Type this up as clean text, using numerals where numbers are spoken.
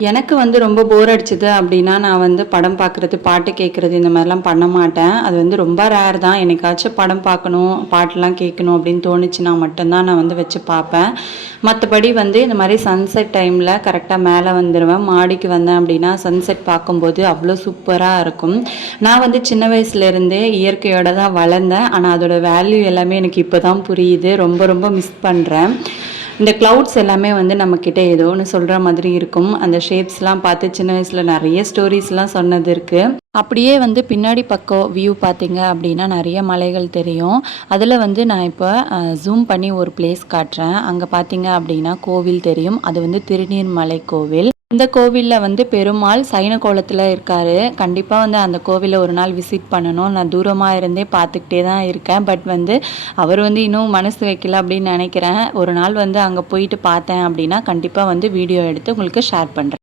எனக்கு வந்து ரொம்ப போர் அடிச்சது அப்படின்னா, நான் வந்து படம் பார்க்குறது, பாட்டு கேட்குறது இந்த மாரிலாம் பண்ண மாட்டேன். அது வந்து ரொம்ப ரேர் தான். என்னைக்காச்சும் படம் பார்க்கணும், பாட்டுலாம் கேட்கணும் அப்படின்னு தோணுச்சுன்னா மட்டும் தான் நான் வந்து வச்சு பார்ப்பேன். மத்தபடி வந்து இந்த மாரி சன்செட் டைமில கரெக்ட்டா மேல வந்துருவேன். மாடிக்கு வந்தேன் அப்படின்னா, சன்செட் பார்க்கும்போது அவ்வளோ சூப்பரா இருக்கும். நான் வந்து சின்ன வயசுலேருந்தே இயற்கையோட தான் வளர்ந்தேன். ஆனா அதோட வேல்யூ எல்லாமே எனக்கு இப்ப தான் புரியுது. ரொம்ப ரொம்ப மிஸ் பண்றேன். இந்த க்ளவுட்ஸ் எல்லாமே வந்து நம்மக்கிட்ட ஏதோ ஒண்ணு சொல்ற மாதிரி இருக்கும். அந்த ஷேப்ஸ்லாம் பார்த்து சின்ன வயசுல நெறைய ஸ்டோரீஸ்லாம் சொன்னது இருக்கு. அப்படியே வந்து பின்னாடி பக்கம் வியூ பார்த்தீங்க அப்படின்னா, நெறைய மலைகள் தெரியும். அதில வந்து நான் இப்ப ஜூம் பண்ணி ஒரு பிளேஸ் காட்டுறேன். அங்க பார்த்தீங்க அப்படின்னா, கோவில் தெரியும். அது வந்து திருநீர்மலை கோவில். இந்த கோவில்ல வந்து பெருமாள் சைன கோலத்துல இருக்காரு. கண்டிப்பா வந்து அந்த கோவில ஒரு நாள் விசிட் பண்ணணும். நான் தூரமா இருந்தே பார்த்துக்கிட்டே தான் இருக்கேன். பட் வந்து அவர் வந்து இன்னும் மனசு வைக்கல அப்படின்னு நெனைக்கிறேன். ஒரு நாள் வந்து அங்க போயிட்டு பார்த்தேன் அப்படின்னா, கண்டிப்பா வந்து வீடியோ எடுத்து உங்களுக்கு ஷேர் பண்றேன்.